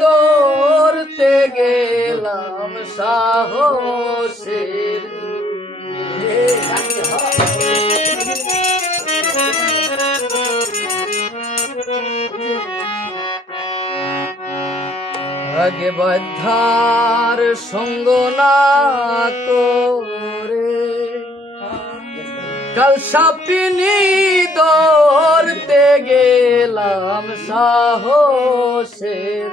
দৌড়তে গেলাম সাহসের আগে বাধার সঙ্গ না কাল সাপিনি ধরতে গেলাম সাহসের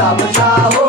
समझाओ